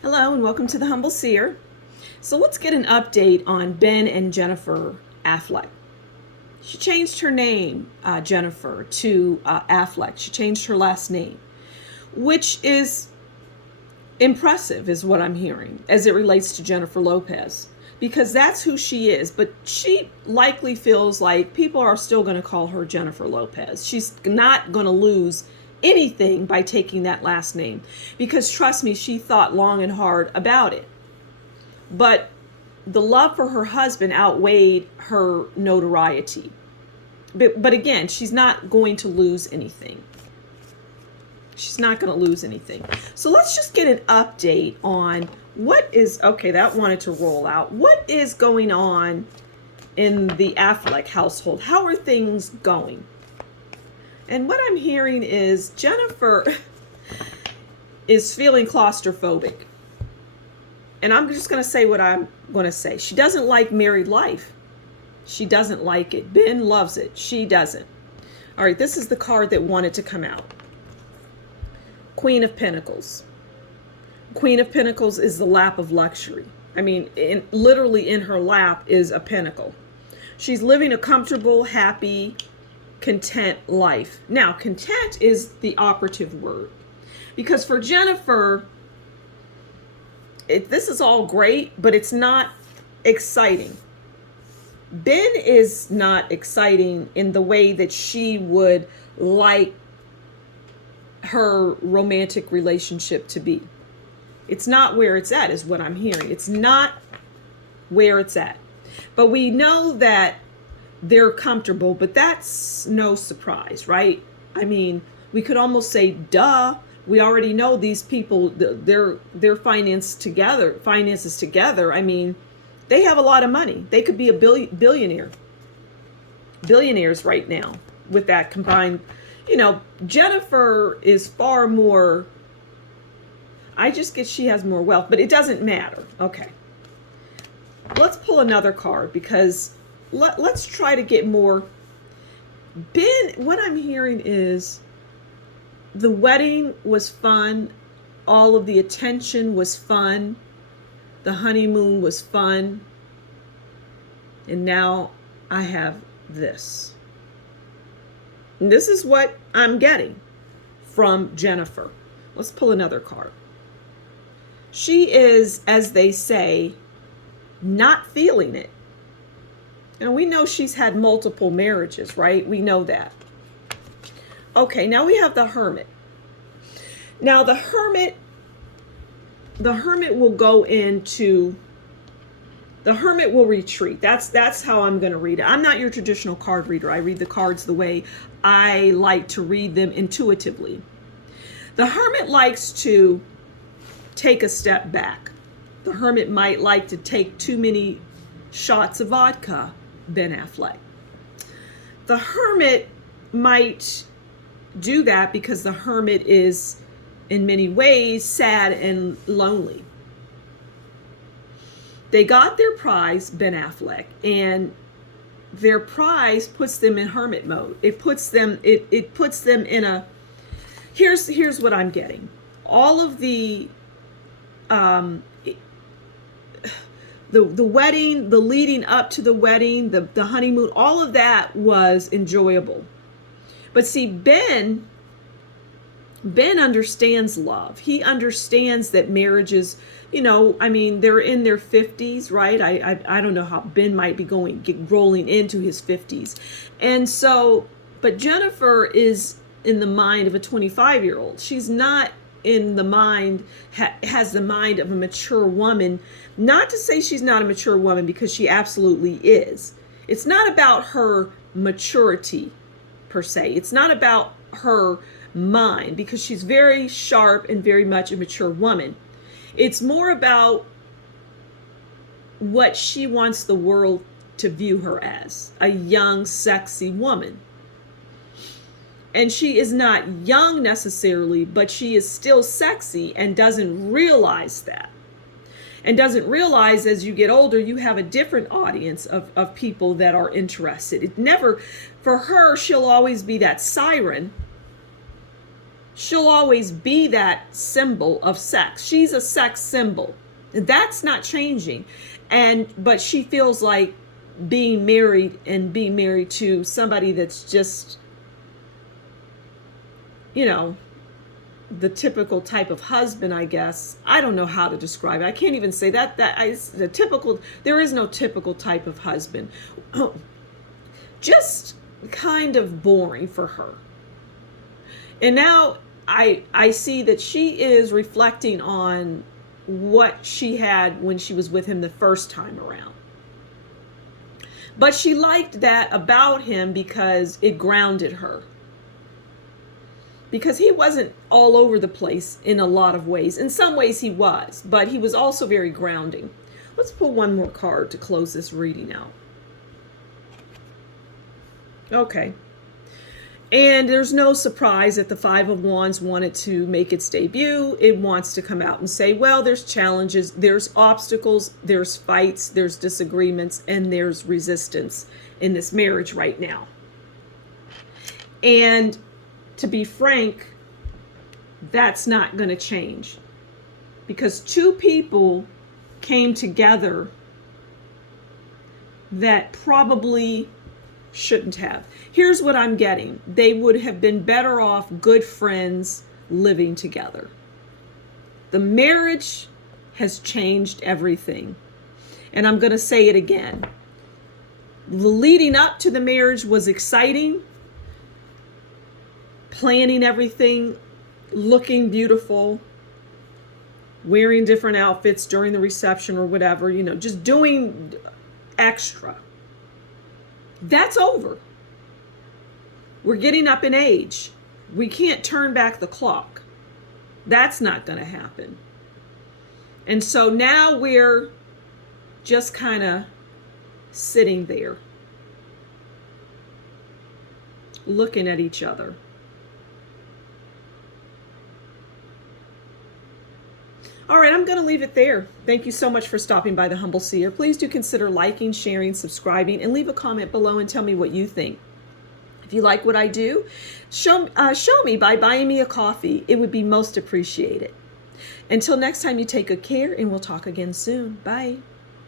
Hello and welcome to the Humble Seer. So let's get an update on Ben and Jennifer Affleck. She changed her name, Jennifer, to Affleck. She changed her last name, which is impressive, is what I'm hearing, as it relates to Jennifer Lopez, because that's who she is. But she likely feels like people are still going to call her Jennifer Lopez. She's not going to lose anything by taking that last name, because trust me, she thought long and hard about it. But the love for her husband outweighed her notoriety. But again, she's not going to lose anything. She's not going to lose anything. So let's just get an update on what is, okay, that wanted to roll out. What is going on in the Affleck household? How are things going? And what I'm hearing is Jennifer is feeling claustrophobic. And I'm just going to say what I'm going to say. She doesn't like married life. She doesn't like it. Ben loves it. She doesn't. All right, this is the card that wanted to come out. Queen of Pentacles. Queen of Pentacles is the lap of luxury. I mean, literally in her lap is a pentacle. She's living a comfortable, happy, content life. Now, content is the operative word. Because for Jennifer, this is all great, but it's not exciting. Ben is not exciting in the way that she would like her romantic relationship to be. It's not where it's at, is what I'm hearing. It's not where it's at. But we know that they're comfortable, but that's no surprise, right? I mean, we could almost say, duh. We already know these people, their finances together. I mean, they have a lot of money. They could be a billionaires right now with that combined. You know, Jennifer is far more, I just get she has more wealth, but it doesn't matter. Okay. Let's pull another card because let's try to get more. Ben, what I'm hearing is the wedding was fun. All of the attention was fun. The honeymoon was fun. And now I have this. And this is what I'm getting from Jennifer. Let's pull another card. She is, as they say, not feeling it. And we know she's had multiple marriages, right? We know that. Okay, now we have the Hermit. Now the Hermit will go into, the Hermit will retreat. That's how I'm going to read it. I'm not your traditional card reader. I read the cards the way I like to read them intuitively. The Hermit likes to take a step back. The Hermit might like to take too many shots of vodka, Ben Affleck. The Hermit might do that because the Hermit is in many ways sad and lonely. They got their prize, Ben Affleck, and their prize puts them in hermit mode. It puts them in a, here's what I'm getting. All of the wedding, the leading up to the wedding, the honeymoon, all of that was enjoyable. But see, Ben understands love. He understands that marriages, you know, I mean, they're in their 50s, right? I don't know how Ben might be rolling into his 50s. And so, but Jennifer is in the mind of a 25-year-old. She's not in the mind, has the mind of a mature woman. Not to say she's not a mature woman, because she absolutely is. It's not about her maturity per se. It's not about her mind, because she's very sharp and very much a mature woman. It's more about what she wants the world to view her as, a young, sexy woman. And she is not young necessarily, but she is still sexy and doesn't realize that. And doesn't realize as you get older, you have a different audience of people that are interested. It never, for her, she'll always be that siren. she'll always be that symbol of sex. She's a sex symbol. That's not changing. But she feels like being married to somebody that's just, the typical type of husband, I guess. I don't know how to describe it. I can't even say that. There is no typical type of husband. Just kind of boring for her. And now I see that she is reflecting on what she had when she was with him the first time around. But she liked that about him because it grounded her. Because he wasn't all over the place in a lot of ways. In some ways he was, but he was also very grounding. Let's pull one more card to close this reading out. Okay. And there's no surprise that the Five of Wands wanted to make its debut. It wants to come out and say, well, there's challenges, there's obstacles, there's fights, there's disagreements, and there's resistance in this marriage right now. And to be frank, that's not going to change. Because two people came together that probably shouldn't have. Here's what I'm getting. They would have been better off good friends living together. The marriage has changed everything. And I'm going to say it again. The leading up to the marriage was exciting. Planning everything, looking beautiful, wearing different outfits during the reception or whatever, just doing extra. That's over. We're getting up in age. We can't turn back the clock. That's not going to happen. And so now we're just kind of sitting there, looking at each other. All right, I'm going to leave it there. Thank you so much for stopping by the Humble Seer. Please do consider liking, sharing, subscribing, and leave a comment below and tell me what you think. If you like what I do, show me by buying me a coffee. It would be most appreciated. Until next time, you take good care, and we'll talk again soon. Bye.